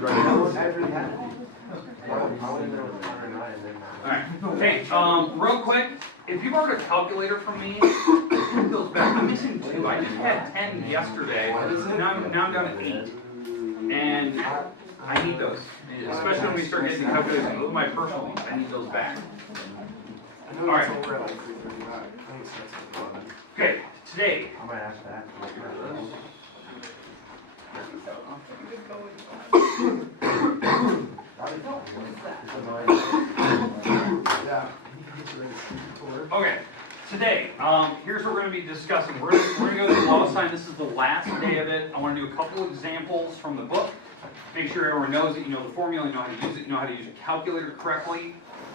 Alright, hey, real quick, if you borrowed a calculator from me, put those back. I'm missing 2. I just had 10 yesterday, now I'm down to 8. And I need those, especially when we start getting the calculators. Those are my personal ones. I need those back. Alright. Okay, today. I might ask that. Okay, today, here's what we're going to be discussing. We're going to go through law of sine. This is the last day of it. I want to do a couple examples from the book. Make sure everyone knows that you know the formula, you know how to use it, you know how to use a calculator correctly.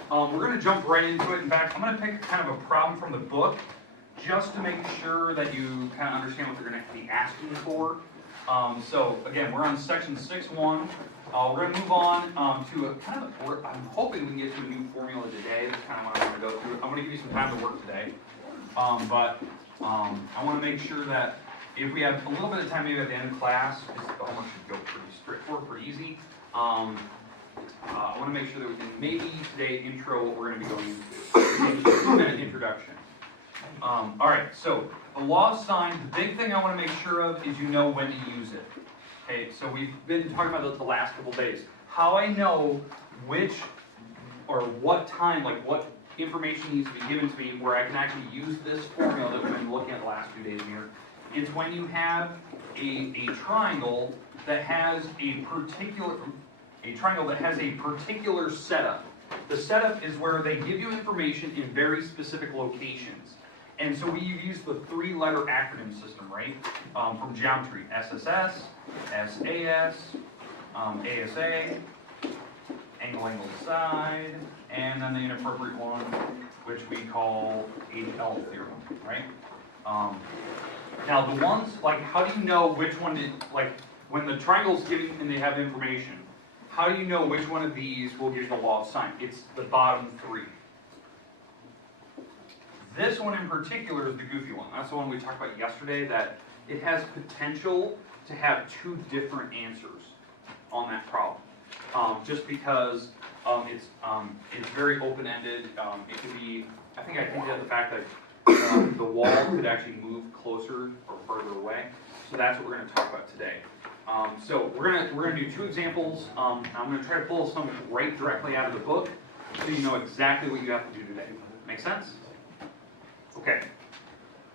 We're going to jump right into it. In fact, I'm going to pick kind of a problem from the book just to make sure that you kind of understand what they're going to be asking for. So again, we're on section 6.1. We're going to move on to a kind of, I'm hoping we can get to a new formula today. That's kind of what I'm going to go through. I'm going to give you some time to work today. But I want to make sure that if we have a little bit of time maybe at the end of class, because the homework should go pretty straightforward, pretty easy. I want to make sure that we can maybe today intro what we're going to be going into. 2-minute introduction. Alright, so the law of sine, the big thing I want to make sure of is you know when to use it. Okay, so we've been talking about this the last couple days. How I know which or what time, like what information needs to be given to me where I can actually use this formula that we've been looking at the last few days here, is when you have a triangle that has a particular setup. The setup is where they give you information in very specific locations. And so we use the 3-letter acronym system, right? From geometry, SSS, SAS, ASA, angle, side, and then the inappropriate one, which we call HL theorem, right? Now the ones, like, how do you know which one to, like, when the triangle's giving and they have information, how do you know which one of these will give you the law of sine? It's the bottom 3. This one in particular is the goofy one. That's the one we talked about yesterday, that it has potential to have 2 different answers on that problem. Just because it's very open-ended. It could be, I think I hinted at the fact that the wall could actually move closer or further away. So that's what we're going to talk about today. So we're gonna do 2 examples. I'm going to try to pull some right directly out of the book so you know exactly what you have to do today. Make sense? Okay.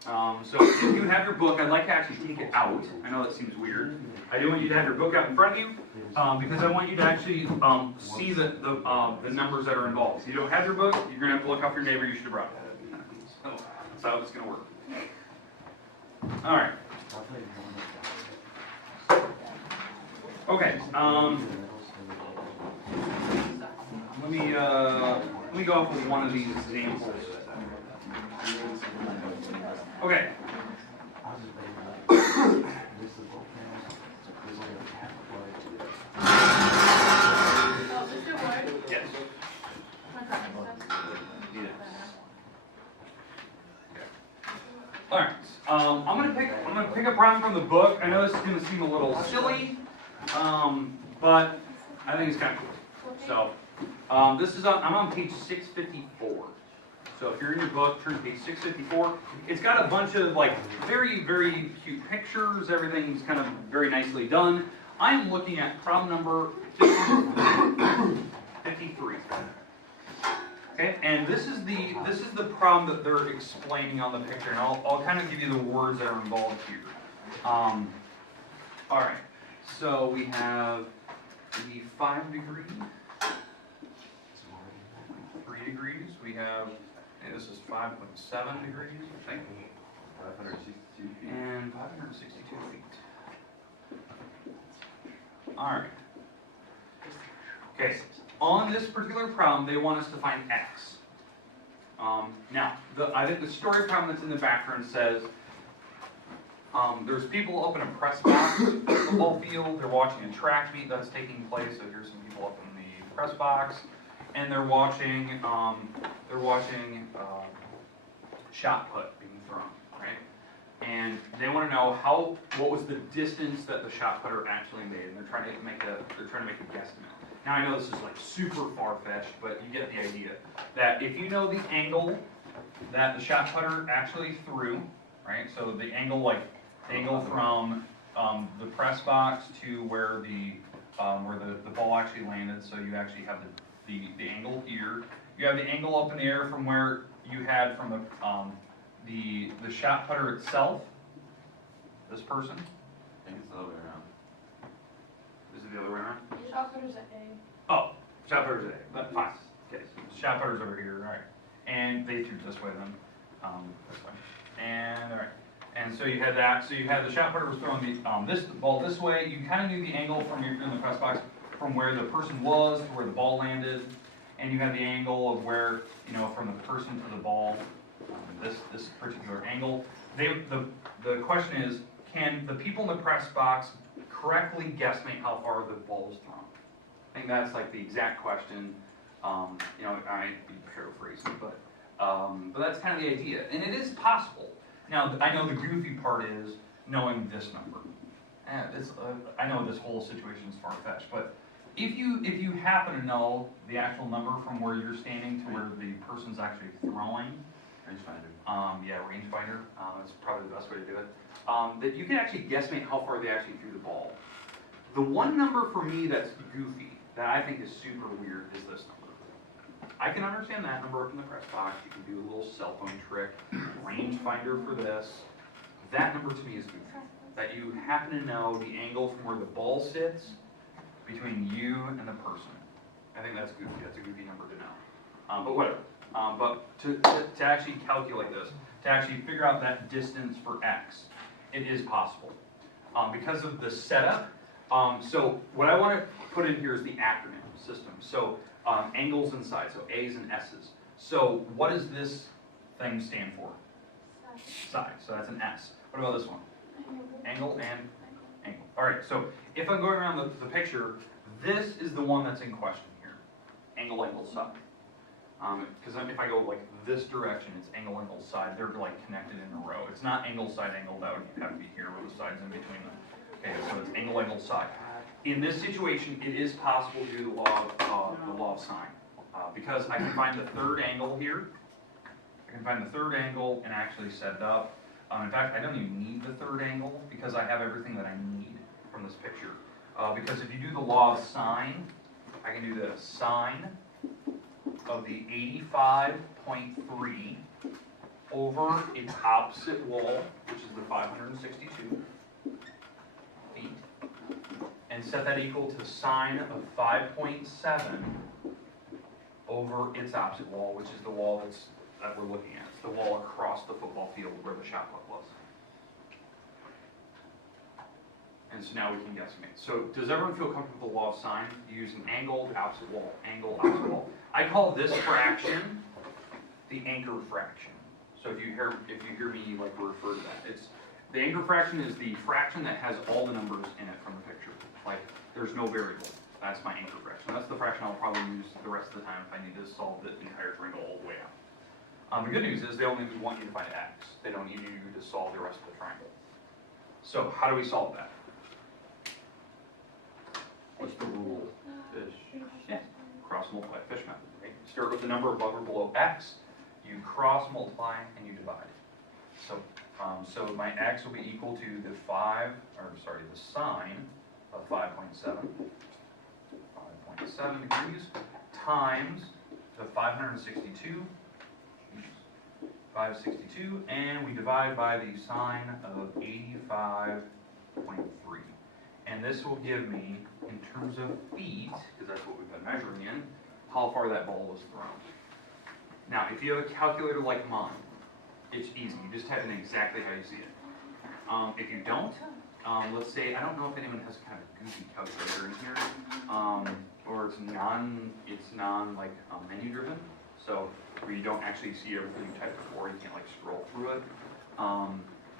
So if you have your book, I'd like to actually take it out. I know that seems weird. I do want you to have your book out in front of you because I want you to actually see the numbers that are involved. If you don't have your book, you're going to have to look up your neighbor. You should have brought it. That's how it's going to work. All right. Okay. Let me go off with one of these examples. Okay. Yes. All right. I'm gonna pick a problem from the book. I know this is gonna seem a little silly, but I think it's kind of cool. So I'm on page 654. So if you're in your book, turn to page 654. It's got a bunch of like very, very cute pictures. Everything's kind of very nicely done. I'm looking at problem number 53. Okay, and this is the problem that they're explaining on the picture, and I'll kind of give you the words that are involved here. All right. So we have the 5 degree, 3 degrees. We have. And this is 5.7 degrees, I think. 562 feet. And 562 feet. Alright. Okay, on this particular problem, they want us to find x. Now, I think the story problem that's in the background says there's people up in a press box at the football field. They're watching a track meet that's taking place. So here's some people up in the press box. And they're watching shot put being thrown, right? and they want to know what was the distance that the shot putter actually made, and they're trying to make a guesstimate. Now I know this is like super far-fetched, but you get the idea that if you know the angle that the shot putter actually threw, right? So the angle from the press box to where the ball actually landed. So you actually have the angle here. You have the angle up in the air from where you had from the shot putter itself. This person. I think it's the other way around. Is it the other way around? Shot putter's at A. Oh, shot putter's at A. That's fine. Okay, so shot putter's over here. All right. And they threw this way then. This way. And all right. And so you had that. So you had the shot putter was throwing this ball this way. You kind of knew the angle from in the press box from where the person was to where the ball landed, and you had the angle of where from the person to the ball. This particular angle. The question is, can the people in the press box correctly guesstimate how far the ball was thrown? I think that's like the exact question. I might be paraphrasing, but that's kind of the idea, and it is possible. Now, I know the goofy part is knowing this number. I know this whole situation is far-fetched, but if you happen to know the actual number from where you're standing to where the person's actually throwing, Rangefinder. yeah, rangefinder, that's probably the best way to do it, that you can actually guesstimate how far they actually threw the ball. The one number for me that's goofy, that I think is super weird, is this number. I can understand that number up in the press box. You can do a little cell phone trick, rangefinder for this. That number to me is goofy. That you happen to know the angle from where the ball sits between you and the person. I think that's goofy. That's a goofy number to know. But whatever. But to actually calculate this, to actually figure out that distance for x, it is possible. Because of the setup, so what I want to put in here is the acronym system. So angles and sides, so A's and S's. So what does this thing stand for? Side, so that's an S. What about this one? Angle and angle. All right, so if I'm going around the picture, this is the one that's in question here. Angle, angle, side. Because if I go like this direction, it's angle, angle, side. They're like connected in a row. It's not angle, side, angle. That would have to be here with the sides in between them. Okay, so it's angle, angle, side. In this situation, it is possible to do the law of sine. Because I can find the third angle here. I can find the third angle and actually set it up. In fact, I don't even need the third angle because I have everything that I need from this picture. Because if you do the law of sine, I can do the sine of the 85.3 over its opposite wall, which is the 562 feet, and set that equal to sine of 5.7 over its opposite wall, which is the wall that we're looking at. It's the wall across the football field where the shot clock was. And so now we can guesstimate. So does everyone feel comfortable with the law of sine? You use an angle, the opposite wall, angle, opposite wall. I call this fraction the anchor fraction. So if you hear me like refer to that, the anchor fraction is the fraction that has all the numbers in it from the picture. Like there's no variable. That's my anchor fraction. That's the fraction I'll probably use the rest of the time if I need to solve the entire triangle all the way out. The good news is they only want you to find x. They don't need you to solve the rest of the triangle. So how do we solve that? What's the rule? Fish. Yeah, cross multiply, fish method, right? Start with the number above or below x, you cross multiply and you divide. So my x will be equal to the sine of 5.7 degrees times the 562, and we divide by the sine of 85.3. And this will give me, in terms of feet, because that's what we've been measuring in, how far that ball was thrown. Now, if you have a calculator like mine, it's easy. You just type in exactly how you see it. If you don't, let's say, I don't know if anyone has kind of a goofy calculator in here, or it's non menu driven, so where you don't actually see everything you typed before, you can't like scroll through it.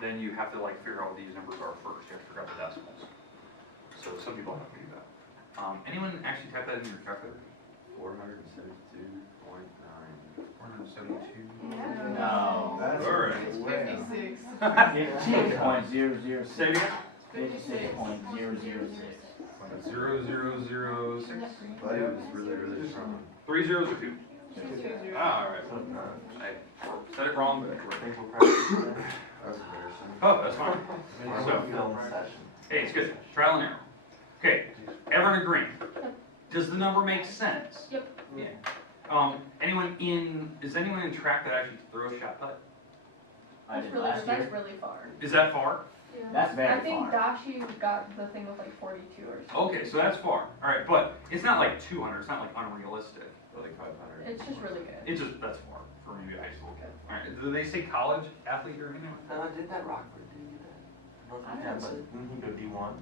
Then you have to like figure out what these numbers are first. You have to figure out the decimals. So some people have to do that. Anyone actually type that in your calculator? 472.9. 472. No. That's All right. It's way 56. 56.006. Say it again. 56.006. 0006. But it was really, really strong. 3 zeros or 2? Ah, all right. I said it wrong, but I correct. think we'll practice that. That's embarrassing. Oh, that's fine. So, film session. Hey, it's good. Trial and error. Okay, everyone agreeing? Does the number make sense? Yep. Yeah. Is anyone in track that actually throw a shot put? I That's did really, last year. that's really far. Is that far? Yeah. That's very I think far. Dashi got the thing with like 42 or something. Okay, so that's far. All right, but it's not like 200. It's not like unrealistic. Like 500. It's just really good. It's just that's far for maybe a high school kid. All right, do they say college athlete or anything like that? I did that Rockford, did you do that? North I Carolina, don't but didn't he go D1?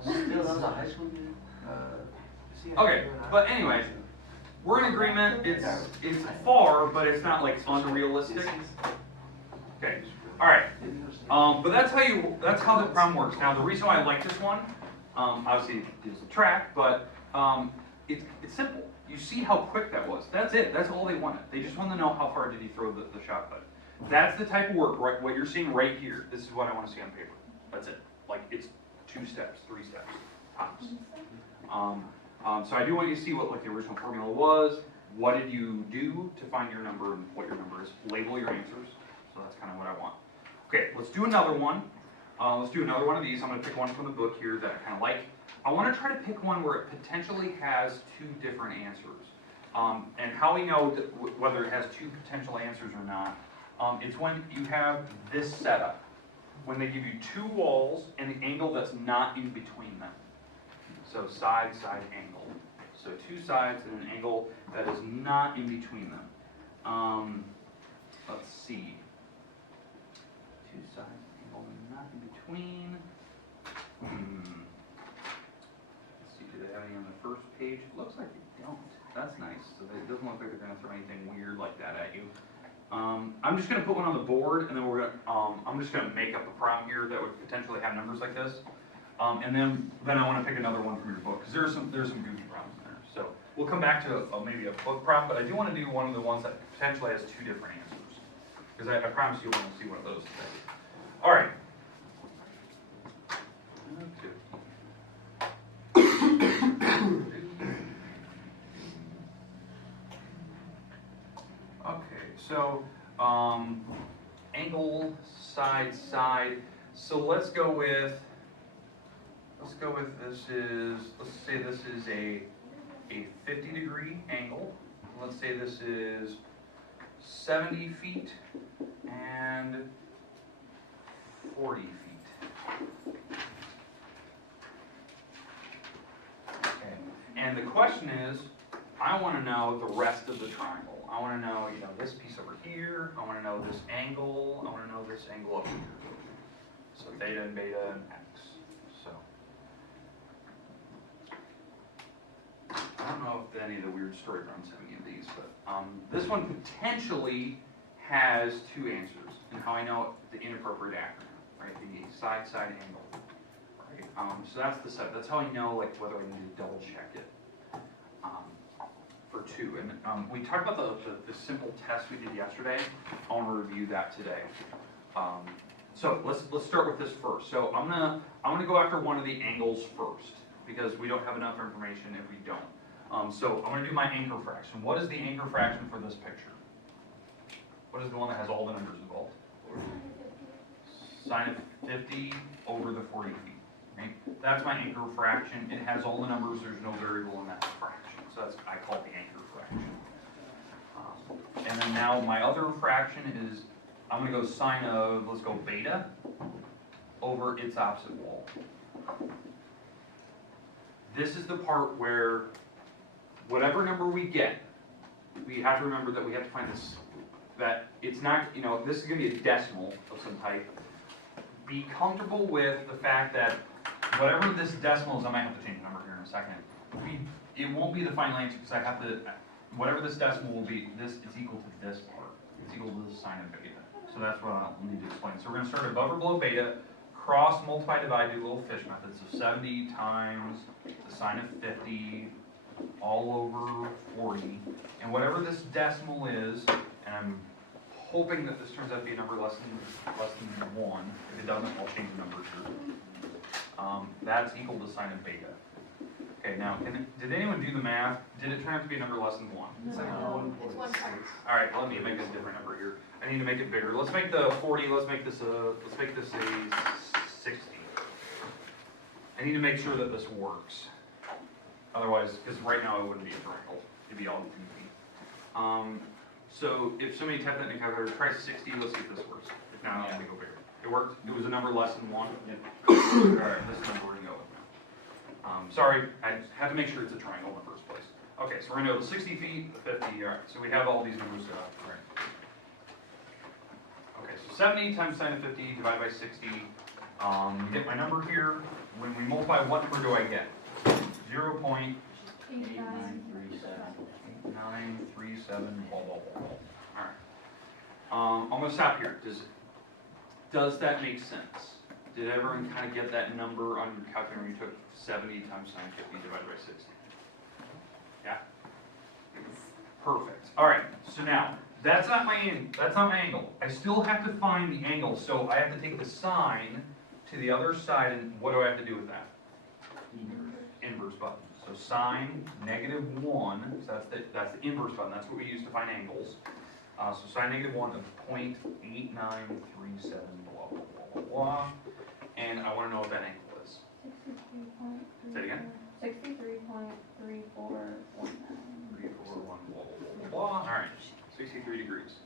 Still, that was a high school dude. Okay, but anyways, we're in agreement. It's far, but it's not like unrealistic. Okay. All right. But that's how the problem works. Now, the reason why I like this one, obviously it's a track, but it's simple. You see how quick that was. That's it. That's all they wanted. They just wanted to know how far did he throw the shot put. That's the type of work, right? What you're seeing right here. This is what I want to see on paper. That's it. Like it's 2 steps, 3 steps, tops. So I do want you to see what like the original formula was. What did you do to find your number and what your number is? Label your answers. So that's kind of what I want. Okay, let's do another one. Let's do another one of these. I'm going to pick one from the book here that I kind of like. I want to try to pick one where it potentially has 2 different answers. And how we know whether it has 2 potential answers or not, it's when you have this setup. When they give you 2 walls and an angle that's not in between them. So side, side, angle. So 2 sides and an angle that is not in between them. Let's see. 2 sides, angle not in between. Let's see, do they have any on the first page? It looks like they don't. That's nice. So it doesn't look like they're going to throw anything weird like that at you. I'm just going to put one on the board, and then I'm just going to make up a problem here that would potentially have numbers like this. And then I want to pick another one from your book, because there's some goofy problems in there. So we'll come back to maybe a book problem, but I do want to do one of the ones that potentially has 2 different answers. Because I promise you want to see one of those today. All right. Okay, so angle, side, side. So let's go with let's say this is a 50-degree angle. Let's say this is 70 feet and 40 feet. Okay. And the question is, I want to know the rest of the triangle. I want to know, this piece over here. I want to know this angle. I want to know this angle up here. So theta and beta and x. So I don't know if any of the weird story runs have any of these, but this one potentially has 2 answers. And how I know the inappropriate acronym, right? The side angle, right? So that's the set. That's how I know whether I need to double check it. For 2, and we talked about the simple test we did yesterday. I want to review that today. So let's start with this first. So I'm gonna go after one of the angles first because we don't have enough information if we don't. So I'm gonna do my anchor fraction. What is the anchor fraction for this picture? What is the one that has all the numbers involved? Sine of 50 over the 40 feet. Right? That's my anchor fraction. It has all the numbers. There's no variable in that fraction. So I call it the anchor fraction. And then now my other fraction is, I'm going to go sine of, let's go beta, over its opposite wall. This is the part where whatever number we get, we have to remember that we have to find this, that it's not, this is going to be a decimal of some type. Be comfortable with the fact that whatever this decimal is, I might have to change the number here in a second. It won't be the final answer because I have to, whatever this decimal will be, it's equal to this part. It's equal to the sine of beta. So that's what I'll need to explain. So we're going to start above or below beta, cross, multiply, divide, do little fish methods. So 70 times the sine of 50 all over 40. And whatever this decimal is, and I'm hoping that this turns out to be a number less than 1. If it doesn't, I'll change the number here. That's equal to sine of beta. Okay, now, did anyone do the math? Did it turn out to be a number less than 1? It's like No. 1.6. It's 1.6. All right, let me make a different number here. I need to make it bigger. Let's make the 40. Let's make this a 60. I need to make sure that this works. Otherwise, because right now it wouldn't be a triangle. It'd be all goofy. So if somebody typed that in a calculator, try 60. Let's see if this works. If not, let me go bigger. It worked. It was a number less than 1. Yep. All right, this is the number we're gonna go with now. Sorry, I had to make sure it's a triangle in the first place. Okay, so we're gonna go the 60 feet, the 50. All right, so we have all these numbers set up. All right. Okay, so 70 times sine of 50 divided by 60. Get my number here. When we multiply, what number do I get? 0.8937, 8937. blah, blah, blah, blah. All right. I'm gonna stop here. Does that make sense? Did everyone kind of get that number on your calculator when you took 70 times sine 50 divided by 60? Yeah? Perfect. All right, so now, that's not my angle. I still have to find the angle, so I have to take the sine to the other side, and what do I have to do with that? Inverse button. So sine -1, so that's the inverse button. That's what we use to find angles. So sine -1 of 0.8937, blah, blah, blah, blah, blah. And I want to know what that angle is. 63.34. Say it again. 63.3419. 341, blah, blah, blah, blah. All right, 63 degrees.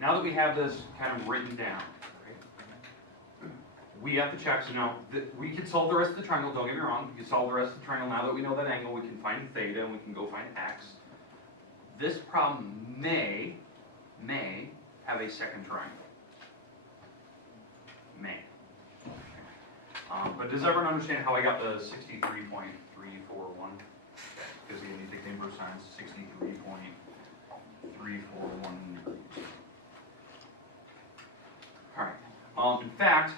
Now that we have this kind of written down, right, we have to check. So now, we can solve the rest of the triangle, don't get me wrong. We can solve the rest of the triangle. Now that we know that angle, we can find theta, and we can go find x. This problem may have a second triangle. May. But does everyone understand how I got the 63.341? Because again, you take the inverse sine, 63.341 degrees. Alright, in fact,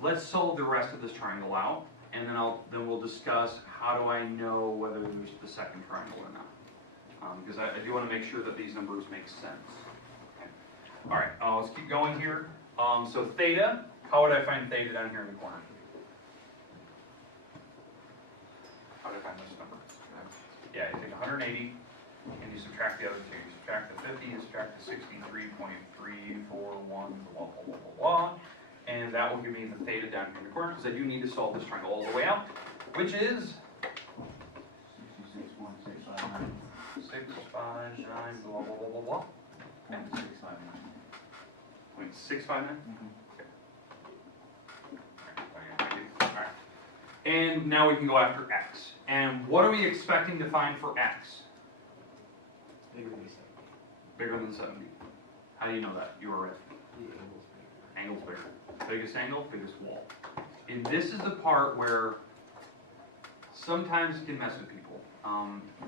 let's solve the rest of this triangle out, and then we'll discuss how do I know whether there's the second triangle or not. Because I do want to make sure that these numbers make sense. Okay. Alright, let's keep going here. So theta, how would I find theta down here in the corner? How would I find this number? Yeah, you take 180 and you subtract the other two. You subtract the 50, you subtract the 63.341, blah, blah, blah, blah, blah. And that will give me the theta down here in the corner, because I do need to solve this triangle all the way out, which is 66.659. 659, blah, blah, blah, blah, blah. 659. 0.659? Alright. And now we can go after x. And what are we expecting to find for x? Bigger than 70. Bigger than 70. How do you know that? You were right. The angle's bigger. Angle's bigger. Biggest angle, biggest wall. And this is the part where sometimes it can mess with people.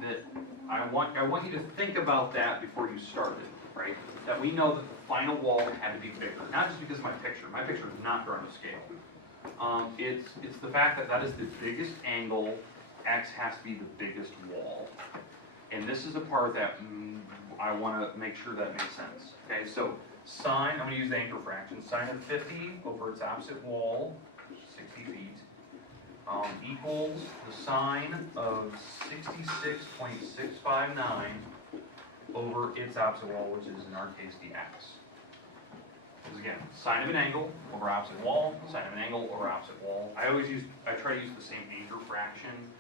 That I want you to think about that before you started, right? That we know that the final wall had to be bigger, not just because of my picture. My picture is not drawn to scale. It's the fact that that is the biggest angle. X has to be the biggest wall. And this is the part that I want to make sure that makes sense. Okay, so sine, I'm going to use the anchor fraction. Sine of 50 over its opposite wall, 60 feet, equals the sine of 66.659 over its opposite wall, which is in our case the x. Because again, sine of an angle over opposite wall, sine of an angle over opposite wall. I try to use the same anchor fraction,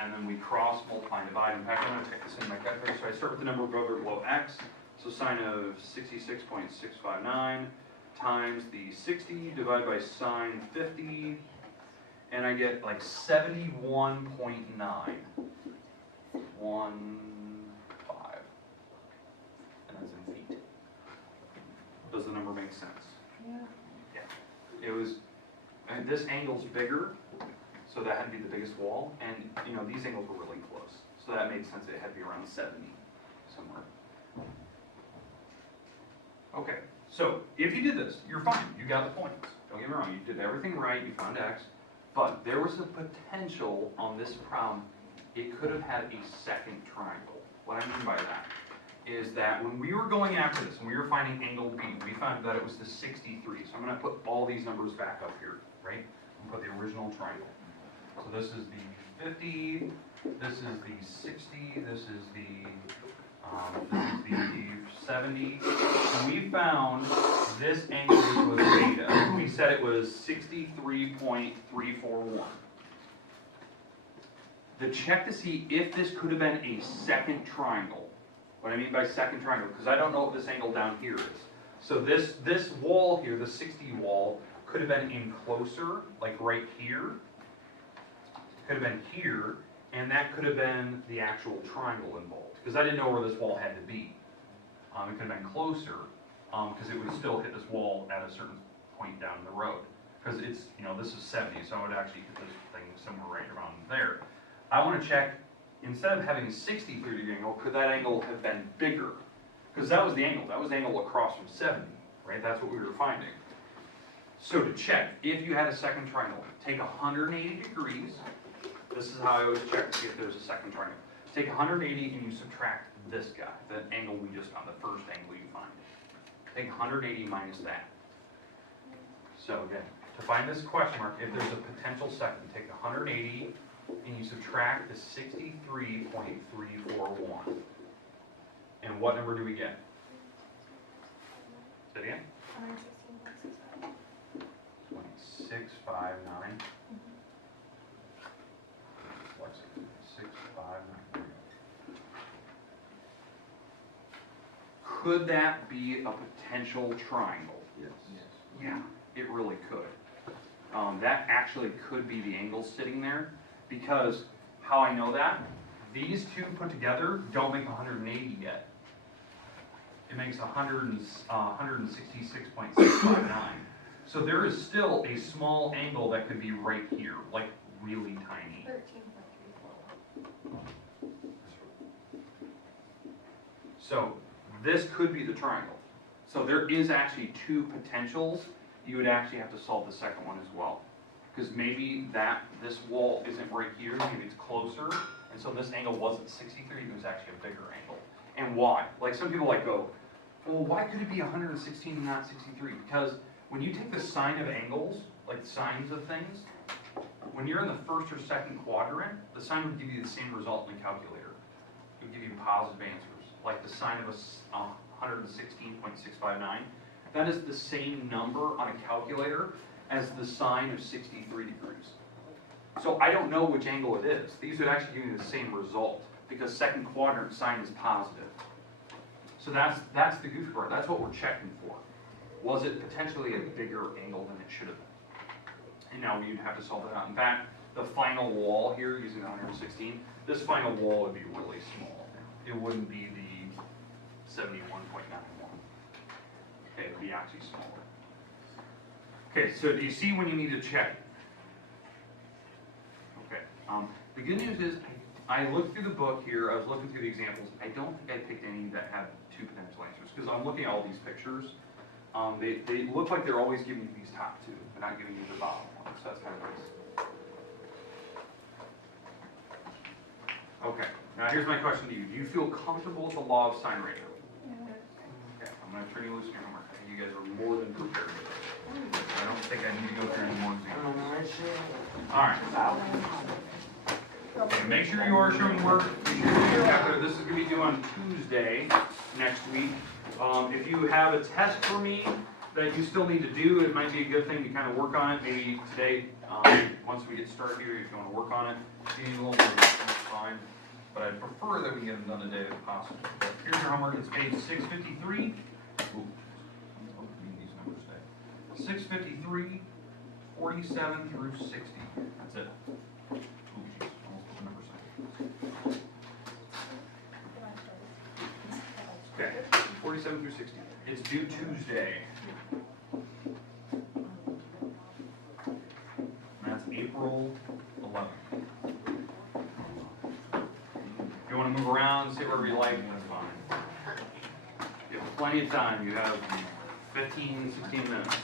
and then we cross, multiply, and divide. In fact, I'm going to take this in my calculator. So I start with the number above or below x. So sine of 66.659 times the 60 divided by sine 50, and I get like 71.915. And that's in feet. Does the number make sense? Yeah. It was, and this angle's bigger, so that had to be the biggest wall, and you know, these angles were really close. So that made sense, it had to be around 70 somewhere. Okay, so if you did this, you're fine, you got the points. Don't get me wrong, you did everything right, you found x. But there was a potential on this problem, it could have had a second triangle. What I mean by that is that when we were going after this, and we were finding angle B, we found that it was the 63. So I'm gonna put all these numbers back up here, right? And put the original triangle. So this is the 50, this is the 60, this is the 70. And we found this angle was beta. We said it was 63.341. The check to see if this could have been a second triangle. What I mean by second triangle, because I don't know what this angle down here is. So this wall here, the 60 wall, could have been in closer, like right here. Could have been here, and that could have been the actual triangle involved. Because I didn't know where this wall had to be. It could have been closer, because it would still hit this wall at a certain point down the road. Because it's, this is 70, so I would actually hit this thing somewhere right around there. I want to check, instead of having a 63-degree angle, could that angle have been bigger? Because that was the angle. That was the angle across from 70, right? That's what we were finding. So to check, if you had a second triangle, take 180 degrees. This is how I always check to see if there's a second triangle. Take 180 and you subtract this guy, the angle we just found, the first angle you find. Take 180 minus that. So again, to find this question mark, if there's a potential second, take 180 and you subtract the 63.341. And what number do we get? Say it again? 659. 659. Could that be a potential triangle? Yes. Yeah, it really could. That actually could be the angle sitting there, because how I know that, these two put together don't make 180 yet. It makes 166.659. So there is still a small angle that could be right here, like really tiny. 13.34. So this could be the triangle. So there is actually two potentials. You would actually have to solve the second one as well. Because maybe this wall isn't right here, maybe it's closer, and so this angle wasn't 63, it was actually a bigger angle. And why? Like some people go, well, why could it be 116 and not 63? Because when you take the sine of angles, like sines of things, when you're in the first or second quadrant, the sine would give you the same result in the calculator. It would give you positive answers. Like the sine of 116.659, that is the same number on a calculator as the sine of 63 degrees. So I don't know which angle it is. These would actually give you the same result, because second quadrant sine is positive. So that's the goofy part. That's what we're checking for. Was it potentially a bigger angle than it should have been? And now we'd have to solve that out. In fact, the final wall here, using 116, this final wall would be really small. It wouldn't be the 71.91. Okay, it would be actually smaller. Okay, so do you see when you need to check? Okay, the good news is I looked through the book here, I was looking through the examples. I don't think I picked any that have two potential answers, because I'm looking at all these pictures. They look like they're always giving you these top two, they're not giving you the bottom one, so that's kind of nice. Okay, now here's my question to you. Do you feel comfortable with the law of sine ratio? Okay, I'm going to turn you loose in your homework. You guys are more than prepared. I don't think I need to go through any more examples. Alright. Okay, make sure you are showing work. Make sure you have this is going to be due on Tuesday next week. If you have a test for me that you still need to do, it might be a good thing to kind of work on it. Maybe today, once we get started here, if you want to work on it. If you need a little more, that's fine. But I'd prefer that we get them done today if possible. But here's your homework. It's page 653. Ooh. 653, 47 through 60. That's it. Ooh, geez, almost put the number sign. Okay, 47 through 60. It's due Tuesday. And that's April 11th. If you want to move around, sit wherever you like, that's fine. You have plenty of time. You have 15, 16 minutes.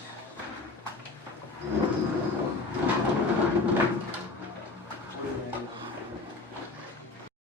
Bye.